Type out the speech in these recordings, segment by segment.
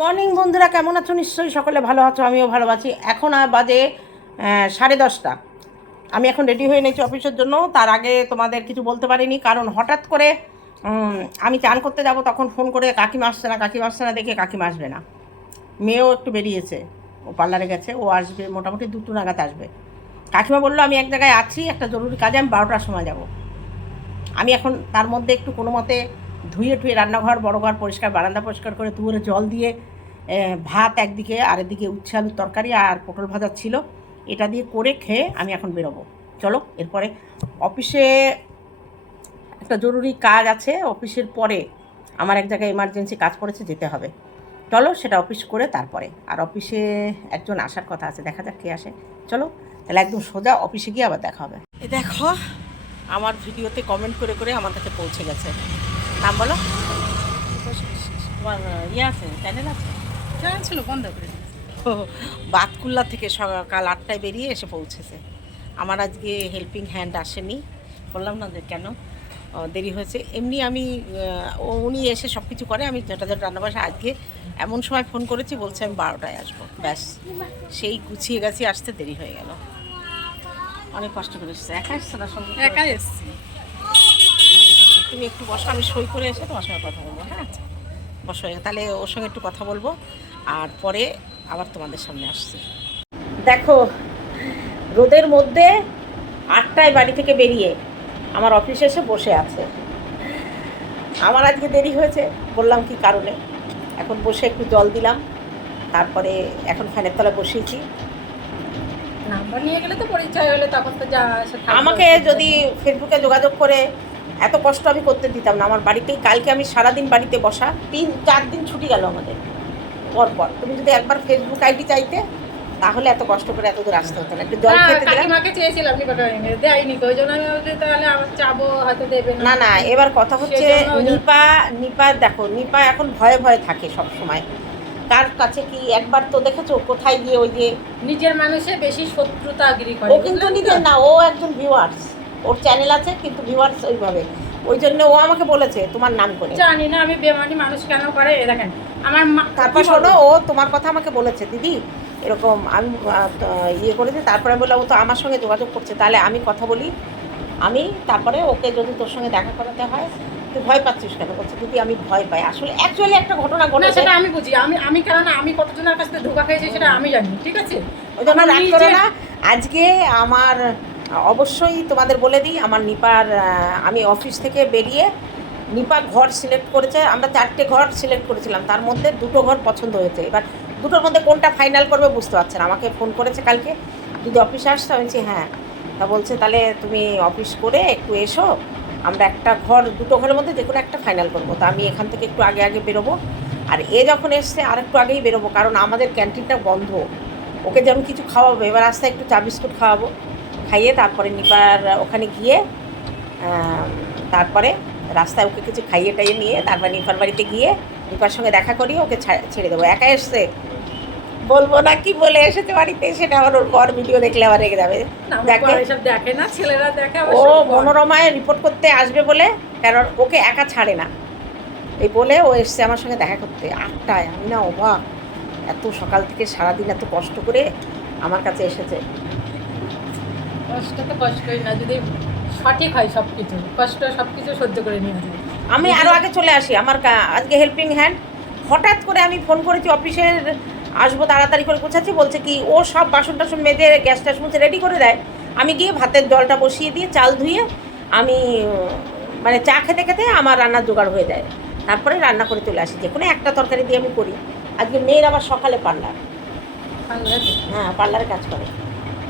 Morning বন্ধুরা, কেমন আছো? নিশ্চয়ই সকলে ভালো আছো, আমিও ভালো আছি। এখন বাজে সাড়ে দশটা। আমি এখন রেডি হয়ে নিয়েছি অফিসের জন্য। তার আগে তোমাদের কিছু বলতে পারিনি, কারণ হঠাৎ করে আমি চান করতে যাব, তখন ফোন করে কাকিমা আসছে না, কাকিমা আসছে না দেখে কাকিমা আসবে না। মেয়েও একটু বেরিয়েছে, ও পার্লারে গেছে, ও আসবে, মোটামুটি দুটো নাগাদ আসবে। কাকিমা বলল, আমি এক জায়গায় আছি, একটা জরুরি কাজে, আমি বারোটার সময় যাব। আমি এখন তার মধ্যে একটু কোনো মতে ধুয়ে টুয়ে রান্নাঘর, বড় ঘর পরিষ্কার, বারান্দা পরিষ্কার করে দুয়ারে জল দিয়ে ভাত একদিকে আর এদিকে উচ্ছে আলুর তরকারি আর পটল ভাজা ছিল। এটা দিয়ে করে খেয়ে আমি এখন বেরোবো। চলো, এরপরে অফিসে একটা জরুরি কাজ আছে। অফিসের পরে আমার এক জায়গায় এমার্জেন্সি কাজ পড়েছে, যেতে হবে। চলো, সেটা অফিস করে তারপরে। আর অফিসে একজন আসার কথা আছে, দেখা যাক কে আসে। চলো, তাহলে একদম সোজা অফিসে গিয়ে আবার দেখা হবে। দেখো, আমার ভিডিওতে কমেন্ট করে করে আমার কাছে পৌঁছে গেছে। নাম বলো। ইয়ে আছে চ্যানেল আছে? চ্যানেল ছিল বন্ধ করে বাতকুল্লা থেকে সকাল আটটায় বেরিয়ে এসে পৌঁছেছে। আমার আজকে হেল্পিং হ্যান্ড আসেনি। বললাম না যে কেন? দেরি হয়েছে। এমনি আমি উনি এসে সব কিছু করে আমি যেটা যেটা রান্না বাসা আজকে এমন সময় ফোন করেছি বলছে আমি বারোটায় আসব। ব্যাস সেই গুছিয়ে গেছি আসতে দেরি হয়ে গেল। অনেক কষ্ট করে এসছে। একা এসছে না সঙ্গে? একাই এসছি। তুমি একটু বসো আমি সই করে এসে তোমার সঙ্গে কথা বলব হ্যাঁ? বসো তাহলে ওর সঙ্গে একটু কথা বলব আর পরে আবার তোমাদের সামনে আসছি। দেখো রোদের মধ্যে আটটায় বাড়ি থেকে বেরিয়ে আমার অফিসে এসে বসে আছে। আমার আজকে দেরি হয়েছে বললাম কি কারণে? এখন বসে একটু জল দিলাম তারপরে এখন ফ্যানের তলায় বসিয়েছি। নাম্বার নিয়ে গেলে তো পরিচয় হলে তখন তো যা আমাকে যদি ফেসবুকে যোগাযোগ করে এত কষ্ট আমি করতে দিতাম না। আমার বাড়িতেই কালকে আমি সারাদিন বাড়িতে বসা তিন চার দিন ছুটি গেল আমাদের। পর পর। তুমি যদি একবার ফেসবুক আইডি চাইতে তাহলে এত কষ্ট করে এত দূর আসতে হতো না। একটু জল খেতে দিলাম। চেয়েছিলাম দেয়নি ওই জন্য আমি তাহলে আবার চাবো হয়তো দেবে না। না এবার কথা হচ্ছে নিপা নিপা দেখো নিপা এখন ভয়ে ভয়ে থাকে সব সময় কার কাছে কি একবার তো দেখেছ কোথায় গিয়ে ওই যে নিজের মানুষে বেশি শত্রুতাগিরি করে ও কিন্তু নিজের না ও একজন ভিউয়ার্স ওর চ্যানেল আছে কিন্তু ভিউয়ার্স ওইভাবে। ওই জন্য ও আমাকে বলেছে তোমার নাম করে। জানি না আমি বেমানি মানুষ কেন করে? এ দেখেন আমার মা- তারপর শোনো ও তোমার কথা আমাকে বলেছে দিদি এরকম আমি ইয়ে করেছি তারপরে আমি বললাম ও তো আমার সঙ্গে যোগাযোগ করছে তাহলে আমি কথা বলি। আমি তারপরে ওকে যদি তোর সঙ্গে দেখা করাতে হয় তুই ভয় পাচ্ছিস কেন? বলছে দিদি আমি ভয় পাই। আসলে অ্যাকচুয়ালি একটা ঘটনা না ঘটেছে। সেটা আমি বুঝি। আমি আমি কেননা আমি কতজনের কাছ থেকে ধোকা খেয়েছি সেটা আমি জানি ঠিক আছে? ওই জন্য রাগ করো না। আজকে আমার অবশ্যই তোমাদের বলে দিই, আমার নিপার আমি অফিস থেকে বেরিয়ে নিপা ঘর সিলেক্ট করেছে, আমরা চারটে ঘর সিলেক্ট করেছিলাম, তার মধ্যে দুটো ঘর পছন্দ হয়েছে। এবার দুটোর মধ্যে কোনটা ফাইনাল করবে বুঝতে পারছে না, আমাকে ফোন করেছে কালকে, যদি অফিসে আসতে আমি বলছি হ্যাঁ। তা বলছে, তাহলে তুমি অফিস করে একটু এসো, আমরা একটা ঘর, দুটো ঘরের মধ্যে যে কোনো একটা ফাইনাল করব। তা আমি এখান থেকে একটু আগে আগে বেরোবো। আর এ যখন এসছে, আর একটু আগেই বেরোবো, কারণ আমাদের ক্যান্টিনটা বন্ধ। ওকে যেমন কিছু খাওয়াবো, এবার রাস্তায় একটু চা বিস্কুট খাওয়াবো। খাইয়ে তারপরে নিপার ওখানে গিয়ে তারপরে রাস্তায় ওকে কিছু খাইয়ে টাইয়ে নিয়ে তারপর নিপার বাড়িতে গিয়ে নিপার সঙ্গে দেখা করি ওকে ছেড়ে দেবো। একা এসছে? বলব না কি বলে এসেছে বাড়িতে? সেটা আবার ওর পর ভিডিও দেখলে আবার রেগে যাবে। দেখে? বর না ছেলেরা দেখে ও মনোরমায় রিপোর্ট করতে আসবে বলে কারণ ওকে একা ছাড়ে না। এই বলে ও এসছে আমার সঙ্গে দেখা করতে। আটটায়। আমি না অবাক। এত সকাল থেকে সারাদিন এত কষ্ট করে আমার কাছে এসেছে। কষ্ট তো কষ্টই না যদি সঠিক হয় সব কিছু কষ্ট সব কিছু সহ্য করে নিয়ে যায় আমি আরও আগে চলে আসি আমার আজকে হেল্পিং হ্যান্ড হঠাৎ করে আমি ফোন করেছি অফিসের আসব তাড়াতাড়ি করে গোছাচ্ছি বলছে কি ও সব বাসন টাসন মেজে গ্যাস ট্যাস মুছে রেডি করে দেয়। আমি গিয়ে ভাতের জলটা বসিয়ে দিয়ে চাল ধুয়ে আমি মানে চা খেতে খেতে আমার রান্নার জোগাড় হয়ে যায়। তারপরে রান্না করে চলে আসি যে কোনো একটা তরকারি দিয়ে আমি করি। আজকে মেয়ের আবার সকালে পার্লার? হ্যাঁ পার্লারে কাজ করে।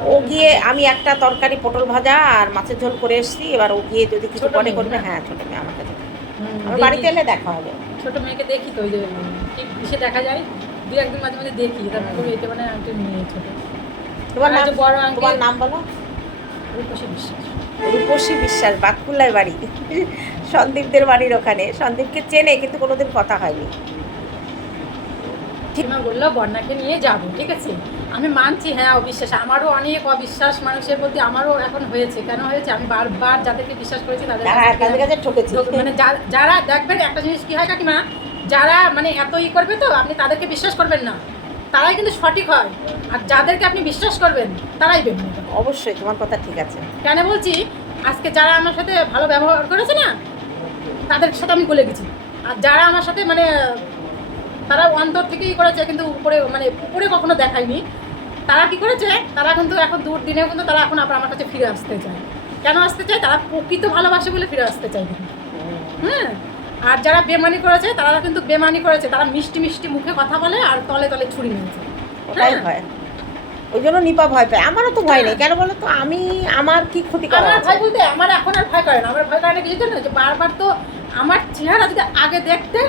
ও গিয়ে আমি একটা তরকারি পটল ভাজা আর মাছের ঝোল করে এসেছি। এবার ও গিয়ে যদি কিছু মনে করবে হ্যাঁ ছোটো মেয়ে আমার কাছে আমার বাড়িতে এলে দেখা হবে। ছোট মেয়েকে দেখি তো ওই যে ঠিক ইসে দেখা যায়। দু একদিন মাঝে মাঝে দেখি। তারপর এটা মানে একটু মেয়ে ছোট। তোমার নাম বড় তোমার নাম বলো? রূপসী বিশ্বাস। রূপসী বিশ্বাস বাতকুল্লায় বাড়ি। সন্দীপদের বাড়ির ওখানে। সন্দীপকে চেনে কিন্তু কোনোদিন কথা হয়নি। সীমা বলল বন্যাকে নিয়ে যাব ঠিক আছে? আমি মানছি হ্যাঁ অবিশ্বাস। আমারও অনেক অবিশ্বাস মানুষের প্রতি আমারও এখন হয়েছে। কেন হয়েছে? আমি বারবার যাদেরকে বিশ্বাস করেছি তাদের কাছে ঠকেছি। মানে যারা দেখবেন একটা জিনিস কি হয় কাকিমা যারা মানে এত ই করবে তো আপনি তাদেরকে বিশ্বাস করবেন না। তারাই কিন্তু সঠিক হয়। আর যাদেরকে আপনি বিশ্বাস করবেন তারাই বেমানি অবশ্যই তোমার কথা ঠিক আছে। কেন বলছি? আজকে যারা আমার সাথে ভালো ব্যবহার করেছে না তাদের সাথে আমি গলে গেছি। আর যারা আমার সাথে মানে তারা অন্তর থেকেই করেছে কিন্তু উপরে মানে উপরে কখনো দেখায়নি। তারা কি করেছে? তারা কিন্তু এখন দূর দিনে কিন্তু তারা এখন আবার আমার কাছে ফিরে আসতে চায়। কেন আসতে চায়? তারা প্রকৃত ভালোবাসে বলে ফিরে আসতে চায়। হ্যাঁ? আর যারা বেমানি করেছে তারা কিন্তু বেমানি করেছে। তারা মিষ্টি মিষ্টি মুখে কথা বলে আর তলে তলে ছুরি নিয়েছে ওটাই হ্যাঁ। হয় ওই জন্য নিপা ভয় পায়। আমারও তো ভয় নেই। কেন বলো তো? আমি আমার কি ক্ষতি করা আমার ভয় বলতে আমার এখন আর ভয় করে না। আমার ভয় করে না কিছু জানো যে বারবার তো আমার চেহারা যদি আগে দেখতেন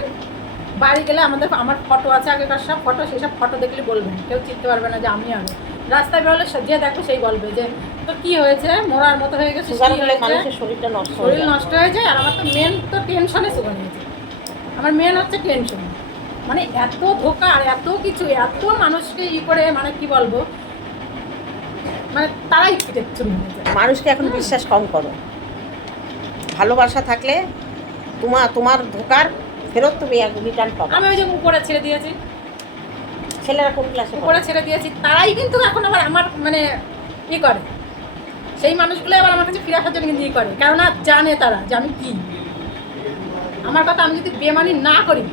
বাড়ি গেলে আমাদের আমার ফটো আছে আগেকার সব ফটো সেই সব ফটো দেখলে বলবেন কেউ চিনতে পারবে না যে আমি আগে রাস্তায় বেরোলে যে দেখো সেই বলবে যে তো কি হয়েছে? মরার মতো হয়ে গেছে শরীরটা নষ্ট শরীর নষ্ট হয়ে যায় আর আমার তো মেন তো টেনশনে সুগার হয়েছে। আমার মেন হচ্ছে টেনশন মানে এত ধোকা আর এত কিছু এত মানুষকে ই করে মানে কি বলব? মানে তারাই চুরি মানুষকে এখন বিশ্বাস কম করো। ভালোবাসা থাকলে তোমার তোমার ধোকার ফেরত তুমি রিটার্ন পাবে। আমি ওই যে উপরে ছেড়ে দিয়েছি। ছেলেরা কোন ক্লাসে উপরে ছেড়ে দিয়েছি তারাই কিন্তু এখন আবার আমার মানে ই করে। সেই মানুষগুলো আবার আমার কাছে ফিরে আসার জন্য কিন্তু ই করে। কেননা জানে তারা যে আমি কী। আমার কথা আমি যদি বেমানি না করি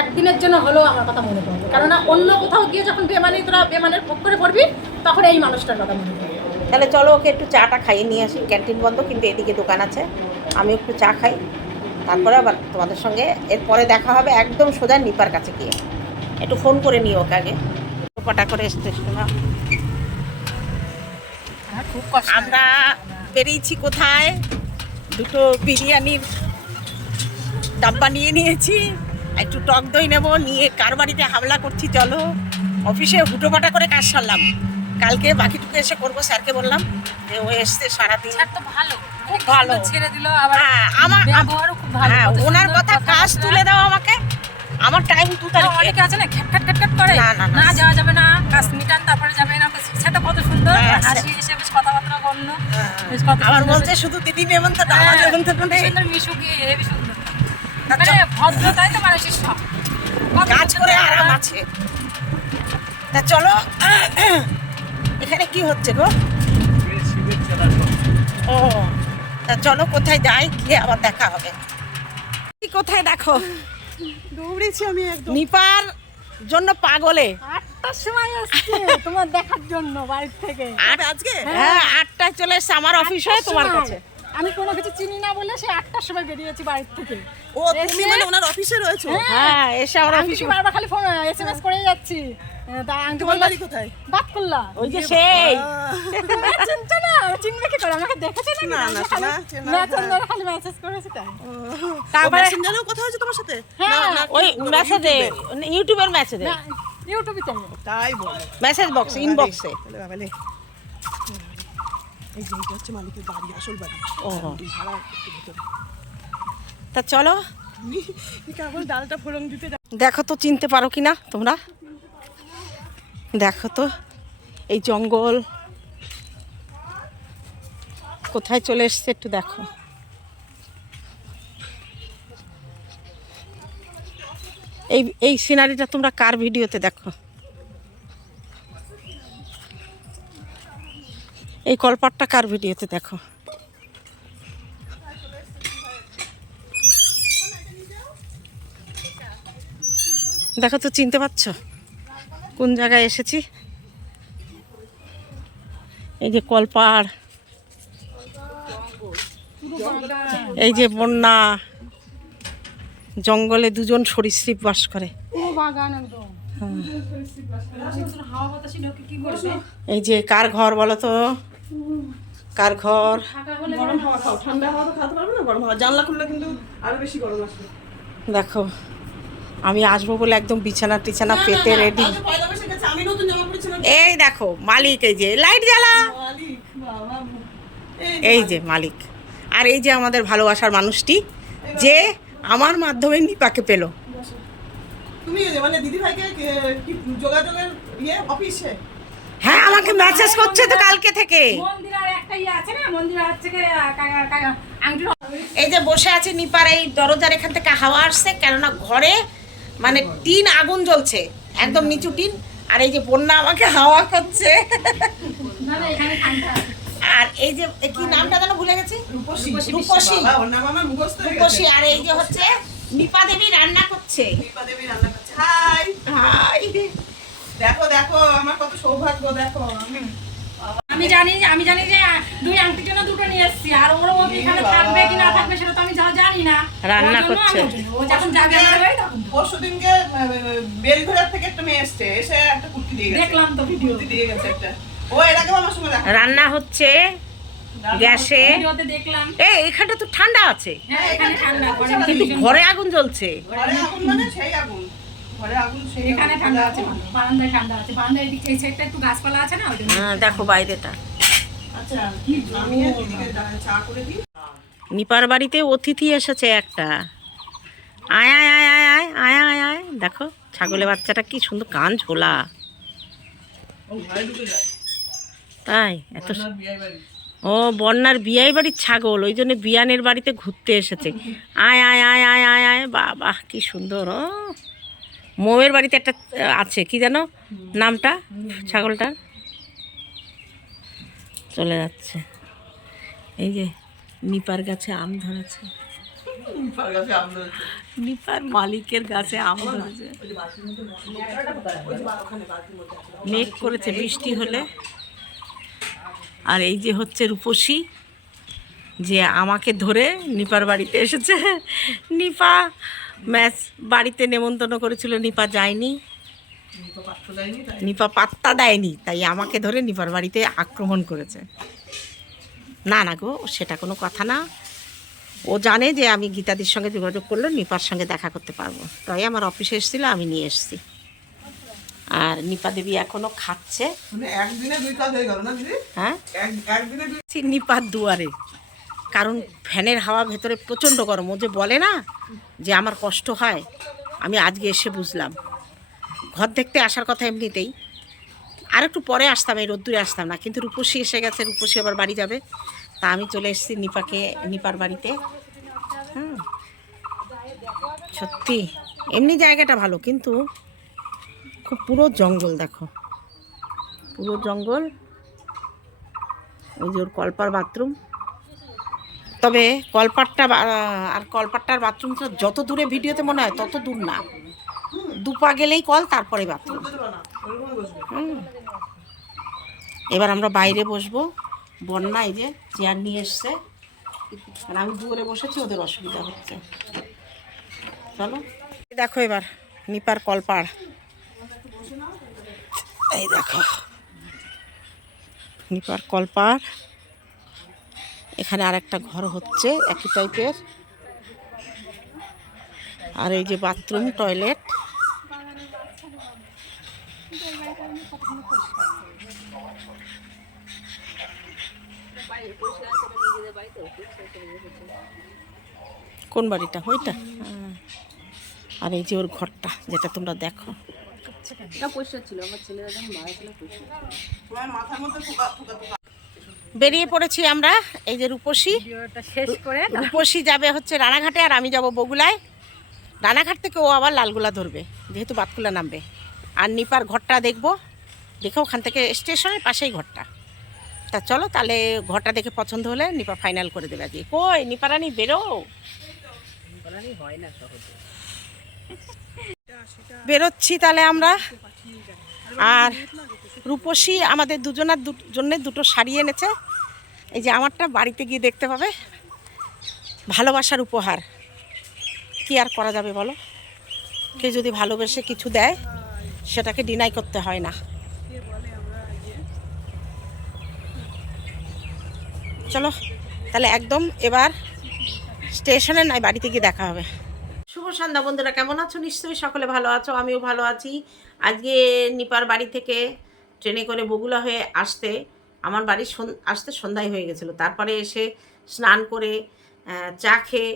একদিনের জন্য হলেও আমার কথা মনে পড়বে। কেননা অন্য কোথাও গিয়ে যখন বেমানি তোরা বেমানের পক্ষে পড়বি তখন এই মানুষটার কথা মনে পড়বে। তাহলে চলো ওকে একটু চাটা খাইয়ে নিয়ে আসি। ক্যান্টিন বন্ধ কিন্তু এদিকে দোকান আছে। আমি একটু চা খাই। তারপরে আবার তোমাদের সঙ্গে এরপরে দেখা হবে একদম সোজা নিপার কাছে গিয়ে। একটু ফোন করে নিও ওকে আগে। পাটা করে স্টেশন আমার আমরা বেরিয়েছি কোথায়? দুটো বিরিয়ানির ডাব্বা নিয়ে নিয়েছি। একটু টক দই নেব নিয়ে কার বাড়িতে হামলা করছি চলো। অফিসে হুটোপাটা করে কাজ সারলাম। কালকে বাকিটুকু এসে করব স্যারকে বললাম যে ও এসছে সারাদিন। তো ভালো। খুব ভালো। ছেড়ে দিল আবার হ্যাঁ, আমার ব্যবহারও খুব ভালো হ্যাঁ ওনার কথা কাজ তুলে দাও আমাকে। আমার টাইম দু তারিখে। অনেকে আছে না খ্যাট খ্যাট খ্যাট খ্যাট করে। না, না, না। না যাওয়া যাবে না কাজ মিটান তারপরে যাবে না সেটা কত সুন্দর। হ্যাঁ, হাসি এসে বেশ কথাবার্তা বলল। বেশ কত আবার বলছে শুধু দিদি নেমন্তন্ন আমার হ্যাঁ, নেমন্তন্ন নেই সুন্দর মিশুকি হেবি সুন্দর আচ্ছা। মানে ভদ্রতাই তো মানুষের সব কাজ করে আরাম আছে। তা চলো এখানে কি হচ্ছে গো? ও। তা চলো কোথায় যাই? গিয়ে আবার দেখা হবে। কি কোথায় দেখো? দৌড়েছি আমি একদম। নিপার জন্য পাগলে। আটটার সময় আসছে তোমার দেখার জন্য বাড়ির থেকে। আর আজকে? হ্যাঁ। আটটায় চলে এসছে আমার অফিস হয়ে তোমার কাছে। আমি কোনো কিছু চিনি না বলে সে আটটার সময় বেরিয়েছি বাড়ির থেকে। ও তুমি মানে ওনার অফিসে রয়েছো? হ্যাঁ। এসে আমার আমি অফিস কি বারবার খালি ফোন এসএমএস করে যাচ্ছি। তা আন্টি বাড়ি কোথায়? বাদ করলা। ওই যে সেই। চিনতে না চিনবে কি করে? আমাকে দেখেছে না, না, না, চেনা, মেসেঞ্জারে খালি মেসেজ করেছি তাই। তারপরে- তারপরে কথা হয়েছে তোমার সাথে? হ্যাঁ। না, না, ওই মেসেজে ইউটিউবের মেসেজে না ইউটিউবে চাই তাই বলো। মেসেজ বক্স ইনবক্সে বাবালে এই যে এটা হচ্ছে মালিকের বাড়ি আসল বাড়ি। ও ভাড়া তা চলো। কেবল ডালটা ফোড়ন দিতে দেখো তো চিনতে পারো কি না তোমরা? দেখো তো, এই জঙ্গল। কোথায় চলে এসছে একটু দেখো। এই এই সিনারিটা তোমরা কার ভিডিওতে দেখো? এই কলপাটটা কার ভিডিওতে দেখো? দেখো তো, চিনতে পারছ? কোন জায়গায় এসেছি? এই যে কলপাড়। এই যে বন্যা। জঙ্গলে দুজন সরীসৃপ বাস করে। করবে এই যে কার ঘর বলো তো? কার ঘর? থাকা হলে গরম হাওয়া খাও। ঠান্ডা হাওয়া তো খাওয়াতে পারবে না? গরম হাওয়া। জানলা খুললে কিন্তু আরও বেশি গরম আসবে। দেখো। আমি আসব বলে একদম বিছানা টিছানা পেতে রেডি এই দেখো মালিক এই যে লাইট জ্বালা। এই যে মালিক। আর এই যে আমাদের ভালোবাসার মানুষটি যে আমার মাধ্যমে নিপাকে পেল। হ্যাঁ আমাকে মেসেজ করছে তো কালকে থেকে। এই যে বসে আছে নিপার এই দরজার এখান থেকে হাওয়া আসছে কেননা ঘরে মানে টিন আগুন জ্বলছে একদম নিচু টিন আর এই যে বন্যা আমাকে হাওয়া করছে। আর এই যে কি নামটা যেন ভুলে গেছি? রূপসী রূপসী আর এই যে হচ্ছে নিপা দেবী রান্না করছে। দীপা দেবী রান্না করছে। হাই। হাই। দেখো দেখো আমার কত সৌভাগ্য দেখো। আমি আমি জানি আমি জানি যে দুই আংটির জন্য দুটো নিয়ে এসেছি আর ওর ও এখানে থাকবে কি না থাকবে সেটা তো আমি যা- জানি না। রান্না করছে। ও যখন যাবে তখন পরশু দিনকে বেলঘড়ার থেকে একটা মেয়ে এসছে এসে একটা কুর্তি দিয়ে গেছে। দেখলাম তো ভিডিও। কুর্তি দিয়ে গেছে একটা। ও এর আগেও আমার সঙ্গে দেখা। রান্না হচ্ছে গ্যাসে। দেখলাম। এখানটা তো ঠান্ডা আছে। হ্যাঁ এখানে কিন্তু ঘরে আগুন জ্বলছে। ঘরে আগুন মানে সেই আগুন। এখানে ঠান্ডা আছে বারান্দায় ঠান্ডা আছে বারান্দায় এদিকে এই সাইডটা একটু গাছপালা আছে না হ্যাঁ, দেখো বাইরেটা আচ্ছা নিপার বাড়িতে অতিথি এসেছে একটা আয় আয় আয় আয় আয় আয় আয় আয় দেখো ছাগলের বাচ্চাটা কি সুন্দর কান ঝোলা তাই এত ও বন্যার বিয়াই বাড়ির ছাগল ওই জন্য বিয়ানের বাড়িতে ঘুরতে এসেছে আয় আয় আয় আয় আয় আয় বাবা কি সুন্দর ও মৌয়ের বাড়িতে একটা আছে কি জানো নামটা? ছাগলটার? চলে যাচ্ছে। এই যে নিপার গাছে আম ধরেছে। নিপার মালিকের গাছে আম ধরেছে। মেঘ করেছে বৃষ্টি হলে। আর এই যে হচ্ছে রূপসী যে আমাকে ধরে নিপার বাড়িতে এসেছে। নিপা ম্যাচ বাড়িতে নেমন্তন্ন করেছিল নিপা যায়নি। নিপা পাত্তা দেয়নি তাই? আমাকে ধরে নিপার বাড়িতে আক্রমণ করেছে। না না গো সেটা কোনো কথা না। ও জানে যে আমি গীতাদির সঙ্গে যোগাযোগ করলে নিপার সঙ্গে দেখা করতে পারব। তাই আমার অফিসে এসেছিল আমি নিয়ে এসেছি। আর নিপা দেবী এখনও খাচ্ছে। মানে হয়ে নিপার দুয়ারে। কারণ ফ্যানের হাওয়া ভেতরে প্রচণ্ড গরম ও যে বলে না যে আমার কষ্ট হয়, আমি আজকে এসে বুঝলাম। ঘর দেখতে আসার কথা এমনিতেই। আর একটু পরে আসতাম, এই রোদ্দুরে আসতাম না, কিন্তু রূপসী এসে গেছে, রূপসী আবার বাড়ি যাবে। তা আমি চলে এসেছি নিপাকে, নিপার বাড়িতে। হুম। সত্যি, এমনি জায়গাটা ভালো, কিন্তু খুব পুরো জঙ্গল দেখো। পুরো জঙ্গল। ওই যে ওর কলপার বাথরুম। তবে কলপাটটা আর কলপাট্টার বাথরুমটা যত দূরে ভিডিওতে মনে হয় তত দূর না। দুপা গেলেই কল, তারপরে বাথরুম। এবার আমরা বাইরে বসবো। বন্যা, এই যে চেয়ার নিয়ে এসছে। আর আমি দুয়ারে বসেছি, ওদের অসুবিধা হচ্ছে। চলো। দেখো এবার, নিপার কলপাড়। এই দেখো। নিপার কলপাড়। এখানে আর একটা ঘর হচ্ছে একই টাইপের আর এই যে বাথরুম টয়লেট কোন বাড়িটা? ওইটা? হ্যাঁ। আর এই যে ওর ঘরটা যেটা তোমরা দেখো। ফোকা ফোকা ফোকা বেরিয়ে পড়েছি আমরা এই যে রূপসী। শেষ করে রূপসী যাবে হচ্ছে রানাঘাটে আর আমি যাব বগুলায়। রানাঘাট থেকে ও আবার লালগুলা ধরবে যেহেতু বাতকুলা নামবে। আর নিপার ঘরটা দেখব দেখে ওখান থেকে স্টেশনের পাশেই ঘরটা। তা চলো তাহলে ঘরটা দেখে পছন্দ হলে নিপা ফাইনাল করে দেবে আজকে। কই নিপারানি বেরো। বেরোচ্ছি তাহলে আমরা। আর রূপসী আমাদের দুজনার জন্য দুটো শাড়ি এনেছে। এই যে আমারটা বাড়িতে গিয়ে দেখতে পাবে। ভালোবাসার উপহার। কি আর করা যাবে বলো? কে যদি ভালোবেসে কিছু দেয়, সেটাকে ডিনাই করতে হয় না। চলো, তাহলে একদম এবার স্টেশনে নয় বাড়িতে গিয়ে দেখা হবে। সন্ধ্যা বন্ধুরা, কেমন আছো? নিশ্চয়ই সকলে ভালো আছো, আমিও ভালো আছি। আজকে নিপার বাড়ি থেকে ট্রেনে করে বগুলা হয়ে আসতে, আমার বাড়ি আসতে সন্ধ্যায় হয়ে গেছিল। তারপরে এসে স্নান করে চা খেয়ে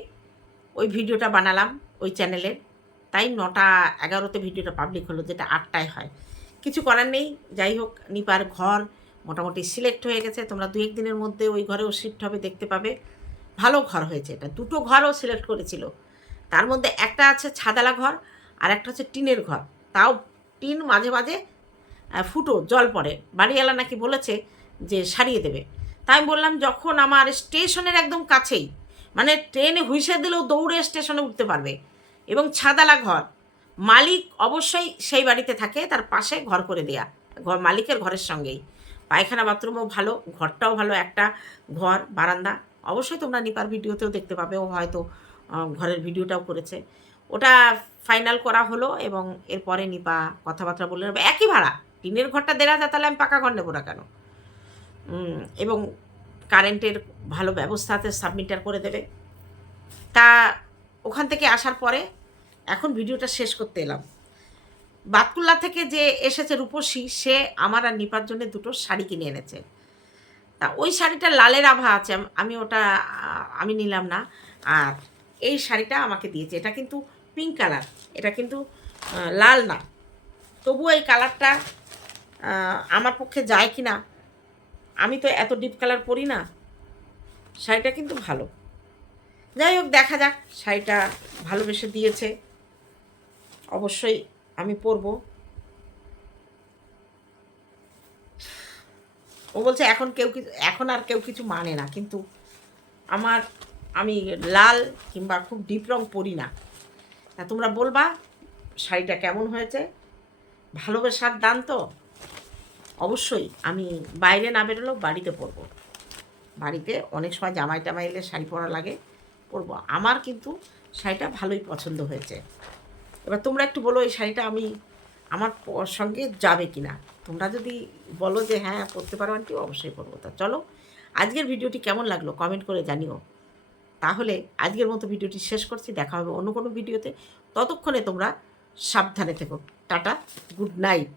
ওই ভিডিওটা বানালাম ওই চ্যানেলের তাই নটা এগারোতে ভিডিওটা পাবলিক হলো, যেটা আটটায় হয়। কিছু করার নেই, যাই হোক, নিপার ঘর মোটামুটি সিলেক্ট হয়ে গেছে। তোমরা দু এক দিনের মধ্যে ওই ঘরেও শিফট হবে, দেখতে পাবে। ভালো ঘর হয়েছে এটা। দুটো ঘরও সিলেক্ট করেছিল। তার মধ্যে একটা আছে ছাদালা ঘর, আর একটা হচ্ছে টিনের ঘর। তাও টিন মাঝে মাঝে ফুটো, জল পড়ে। বাড়িওয়ালা নাকি বলেছে যে সারিয়ে দেবে। তাই আমি বললাম, যখন আমার স্টেশনের একদম কাছেই মানে ট্রেনে হুইসে দিলেও দৌড়ে স্টেশনে উঠতে পারবে। এবং ছাদালা ঘর, মালিক অবশ্যই সেই বাড়িতে থাকে, তার পাশে ঘর করে দেয়া। ঘর মালিকের ঘরের সঙ্গেই। পায়খানা বাথরুমও ভালো, ঘরটাও ভালো, একটা ঘর, বারান্দা। অবশ্যই তোমরা নিপার ভিডিওতেও দেখতে পাবে, ও হয়তো ঘরের ভিডিওটাও করেছে। ওটা ফাইনাল করা হলো এবং এরপরে নিপা কথাবার্তা বললেন একই ভাড়া, টিনের ঘরটা দেড় হাজার, তাহলে আমি পাকা ঘর নেব না কেন? এবং কারেন্টের ভালো ব্যবস্থাতে সাবমিটার করে দেবে। তা ওখান থেকে আসার পরে এখন ভিডিওটা শেষ করতে এলাম। বাতকুল্লা থেকে যে এসেছে রূপসী, সে আমার আর নিপার জন্য দুটো শাড়ি কিনে এনেছে। তা ওই শাড়িটা লালের আভা আছে, আমি ওটা, আমি নিলাম না। আর এই শাড়িটা আমাকে দিয়েছে। এটা কিন্তু পিঙ্ক কালার এটা কিন্তু লাল না। তবুও এই কালারটা আমার পক্ষে যায় কি না আমি তো এত ডিপ কালার পরি না, শাড়িটা কিন্তু ভালো। যাই হোক, দেখা যাক, শাড়িটা ভালোবেসে দিয়েছে। অবশ্যই আমি পরবো। ও বলছে, এখন কেউ কিছু এখন আর কেউ কিছু মানে না, কিন্তু আমার আমি লাল কিংবা খুব ডিপ রং পরি না। তা তোমরা বলবা, শাড়িটা কেমন হয়েছে? ভালোবাসার দান তো? অবশ্যই, আমি বাইরে না বেরোলেও বাড়িতে পরবো। বাড়িতে অনেক সময় জামাই টামাই এলে শাড়ি পরা লাগে, পরবো। আমার কিন্তু শাড়িটা ভালোই পছন্দ হয়েছে। এবার তোমরা একটু বলো, এই শাড়িটা আমি, আমার সঙ্গে যাবে কি না তোমরা যদি বলো যে হ্যাঁ পরতে পারো আন্টি, অবশ্যই পরবো। তা চলো, আজকের ভিডিওটি কেমন লাগল? কমেন্ট করে জানিও। তাহলে আজকের মতো ভিডিওটি শেষ করছি। দেখা হবে অন্য কোনো ভিডিওতে। ততক্ষণে তোমরা সাবধানে থেকো। Tata, good night.